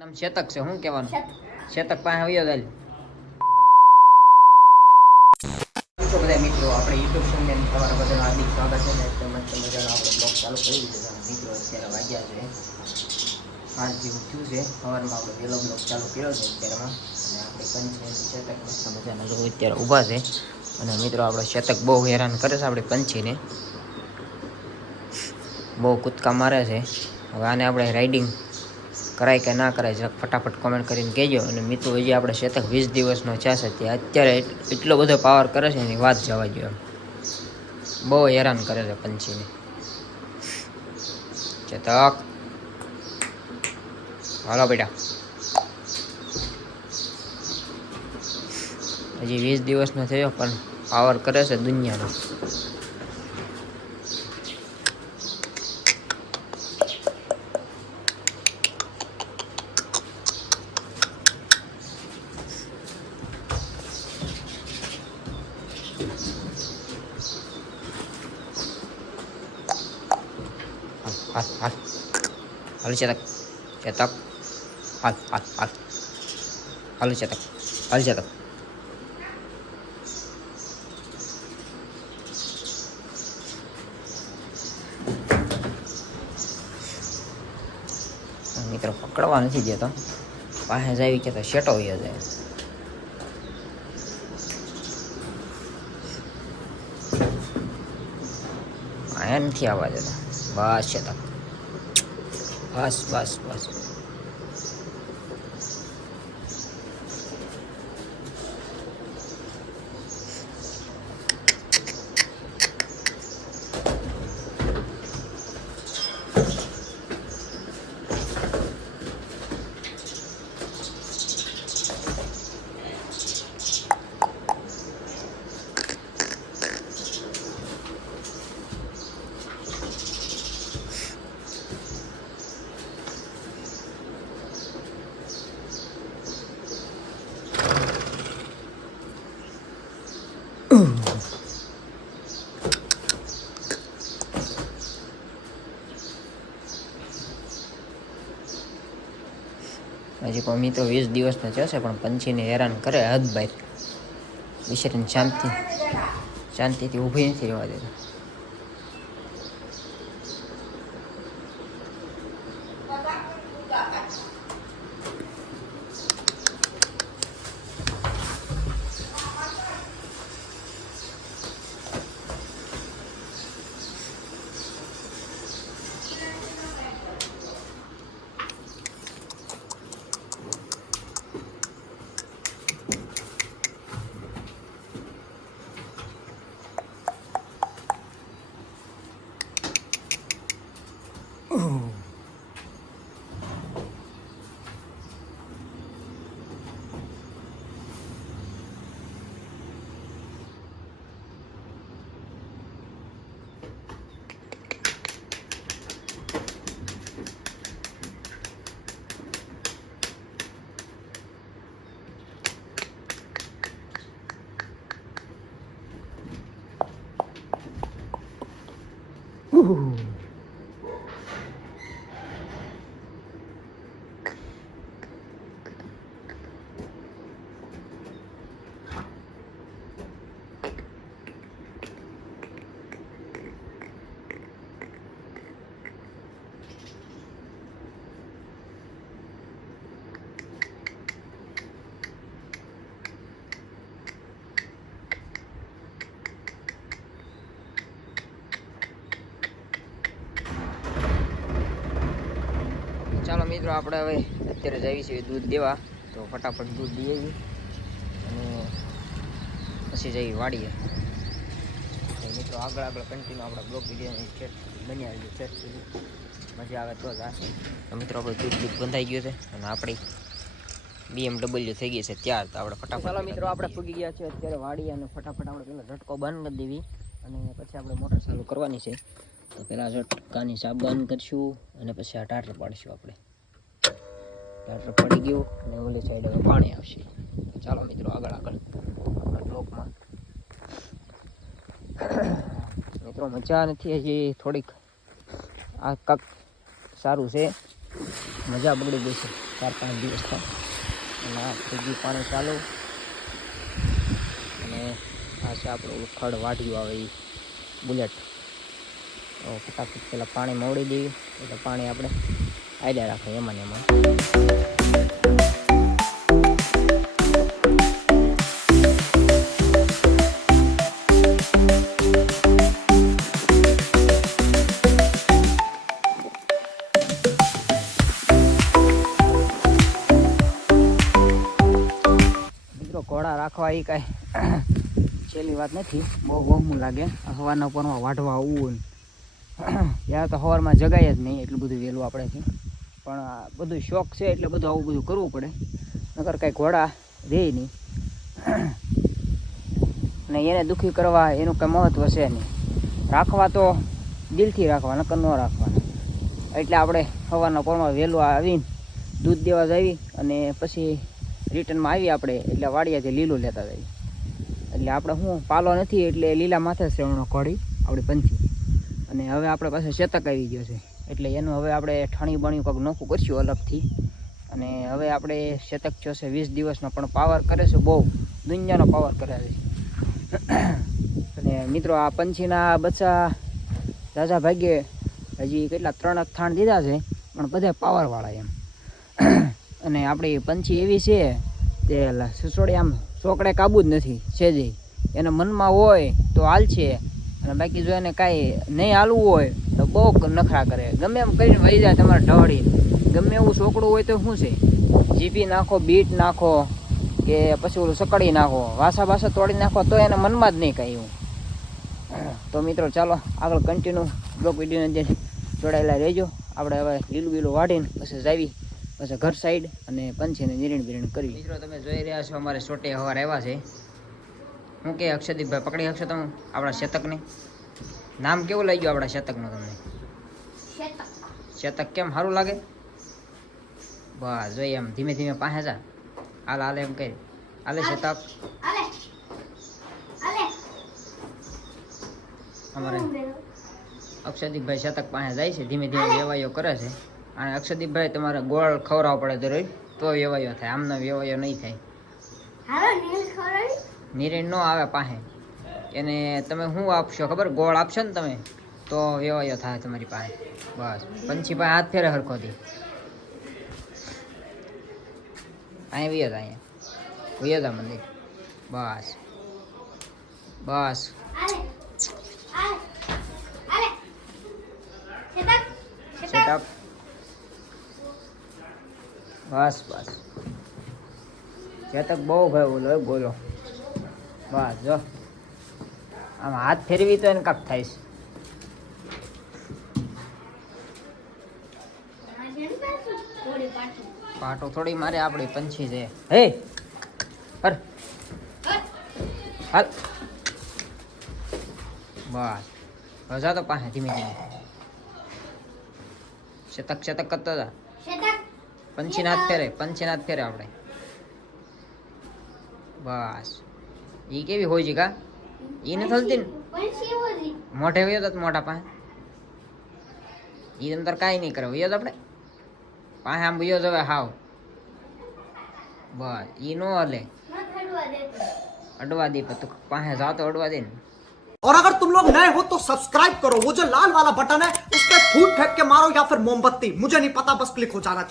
નામ શેતક છે. શું કહેવાનું? શેતક પાસે આવ્યો દાલ. બધા મિત્રો આપણે યુટ્યુબ ચેનલ તમારા બધાનું હાર્દિક સ્વાગત છે. મસ્ત મજાનો આપણે બ્લોગ ચાલુ કરી દીધો છે. મિત્રો અત્યારે વાગ્યા છે 5 જેવું થયું છે. સવારમાં આપણે પહેલો બ્લોગ ચાલુ કર્યો છે અત્યારમાં. અને આપણે પંછી શેતક મસ્ત મજાના લોકો અત્યારે ઊભા છે. અને મિત્રો આપણે શેતક બહુ હેરાન કરે છે આપણે પંછીને, બહુ કૂદકા મારે છે. હવે આને આપણે રાઇડિંગ કરાય કે ના કરાય જરાક ફટાફટ કોમેન્ટ કરીને કહેજો. અને મિત્રો હજી આપણે શેતક 20 દિવસનો છે ત્યાં અત્યારે એટલો બધો પાવર કરે છે એની વાત જવા દો. એમ બહુ હેરાન કરે છે પંછીને. શેતક હાલો બેટા, હજી 20 દિવસનો થયો પણ પાવર કરે છે દુનિયાનો. હાલ હાલ હાલ શેતક, શેતક હાલ હાલ હાલ હાલ શેતક, હાલ શેતક. મિત્રો પકડવા નથી દેતો, પાસે જાવી કે તો શેટો વયો જાય. આયા નથી આવવા દેતો. બસ શેતક, બસ બસ બસ. હજી પણ મિત્રો 20 દિવસનો જશે પણ પંછીને હેરાન કરે હદ બાર. બિચારીને શાંતિથી ઊભી નથી રહેવા દેતા. ચાલો મિત્રો આપણે હવે અત્યારે જઈએ છીએ દૂધ દેવા, તો ફટાફટ દૂધ દઈ આવી અને પછી જઈએ વાડીએ. તો મિત્રો આગળ કન્ટિન્યુ આપણા બ્લોગ વિડીયોની ચેટ બની આવી છે સુધી મજા આવે તો જ આ. તો મિત્રો આપણે દૂધ બંધાઈ ગયું છે અને આપણી BMW થઈ ગઈ છે ત્યાર. તો આપણે ફટાફટ ચાલો મિત્રો આપણે ફૂગી ગયા છે અત્યારે વાડી અને ફટાફટ આપણે પેલા ઝટકો બંધ કરી દેવી અને પછી આપણે મોટર ચાલુ કરવાની છે. તો પહેલાં ઝટકાની સાપ બંધ કરીશું અને પછી આ ટાટર પાડીશું. આપણે ટાટર પડી ગયું અને ઓલી સાઈડ હવે પાણી આવશે. ચાલો મિત્રો આગળ આપણા બ્લોકમાં. મિત્રો મજા નથી હજી થોડીક, આ કાંક સારું છે મજા બગડી ગઈ છે 4-5 દિવસ થાય અને આ થઈ ગયું પાણી ચાલુ અને આ છે આપણું ખડ વાઢ્યું આવે એ બુલેટ તો ફટાફટ પહેલાં પાણી મોડી દેવી એટલે પાણી આપણે આડ્યા રાખે એમાં ને એમાં ઘોડા રાખવા એ કાંઈ છેલ્લી વાત નથી બહુ વહમું લાગે સવારના પરમાં વાઢવા આવવું ત્યાં તો સવારમાં જગાય જ નહીં એટલું બધું વહેલું આપણેથી પણ આ બધું શોખ છે એટલે બધું આવું બધું કરવું પડે નકર કાંઈ ઘોડા રહે નહીં અને એને દુઃખી કરવા એનું કંઈ મહત્ત્વ છે નહીં રાખવા તો દિલથી રાખવા નકર ન રાખવાના એટલે આપણે સવારના પરમાં વહેલું આવીને દૂધ દેવા જાવી અને પછી રિટર્નમાં આવીએ આપણે એટલે વાડિયાથી લીલું લેતા જઈએ એટલે આપણે શું પાલો નથી એટલે લીલા માથે છે એનો ઘોડી આપણી પંછી અને હવે આપણે પાસે શેતક આવી ગયો છે એટલે એનું હવે આપણે ઠાણી બણ્યું કંઈક નોખું કરશું અલગથી અને હવે આપણે શેતક થયો છે 20 દિવસનો પણ પાવર કરે છે બહુ દુનિયાનો પાવર કરે છે અને મિત્રો આ પંછીના બચ્ચા રાજા ભાગ્યે હજી કેટલા 3 થાણ દીધા છે પણ બધા પાવરવાળા એમ અને આપણી પંછી એવી છે તે સસોડી આમ ચોકડે કાબુ જ નથી સેજે એના મનમાં હોય તો હાલ છે અને બાકી જો એને કાંઈ નહીં હાલવું હોય તો બહુ નખરા કરે ગમે એમ કરીને વહી જાય તમારે ઢળી ગમે એવું છોકડું હોય તો શું છે જીપી નાખો બીટ નાખો કે પછી ઓલું સકડી નાખો વાસા તોડી નાખો તો એના મનમાં જ નહીં કાંઈ એવું તો મિત્રો ચાલો આગળ કન્ટિન્યુ બ્લોગ વિડીયોની અંદર જોડાયેલા રહેજો આપણે હવે લીલું વાઢીને પછી જાવી પછી ઘર સાઈડ અને પંછીને નિરણ કરી મિત્રો તમે જોઈ રહ્યા છો અમારે સોટે હવાર આવ્યા છે હું કે અક્ષદીપભાઈ પકડી શકશો તમે આપણા શેતકને નામ કેવું લઈ ગયું આપણા શેતકનું તમને શેતક કેમ સારું લાગે બસ જોઈએ એમ ધીમે ધીમે પાસે જા હાલ એમ કહી હાલે શેતક અમારે અક્ષદીપભાઈ શેતક પાસે જાય છે ધીમે ધીમે વ્યવહારો કરે છે અને અક્ષદીપભાઈ તમારે ગોળ ખવડાવવો પડે દરરોજ તો વ્યવહારો થાય આમનો વ્યવહારો નહીં થાય નિરણ ન આવે પાસે એને તમે શું આપશો ખબર ગોળ આપશો ને તમે તો વ્યવહારો થાય તમારી પાસે બસ પંછી પાસે હાથ ફેરે હરખો દી અહીંયા વિયતા મંદિર બસ બસ સેટઅપ બસ ચેતક બહુ ગયો બોલો બસ જો આમ હાથ ફેરવી તો એને કાંક થાય છે પાટો થોડી મારે આપણી પંછી છે હે હર હાલ બસ રજા તો પાસે ધીમે ધીમે શતક કરતો હતા પંચીનાથ ફેરે આપણે બસ ઈ કેવી હોય છે કા ઈ ન થલતી ને મોઢે વયો તો મોટા પાસે ઈ અંદર કાંઈ નહીં કરે વયો આપણે પાસે આમ વયો જવે હાવ બસ ઈ નો હલે અડવા દે તું પાસે જાવ તો અડવા દે ને और अगर तुम लोग नए हो तो सब्सक्राइब करो वो जो लाल वाला बटन है उस पर फूट फेंक के मारो या फिर मोमबत्ती मुझे नहीं पता बस क्लिक हो जाना चाहिए।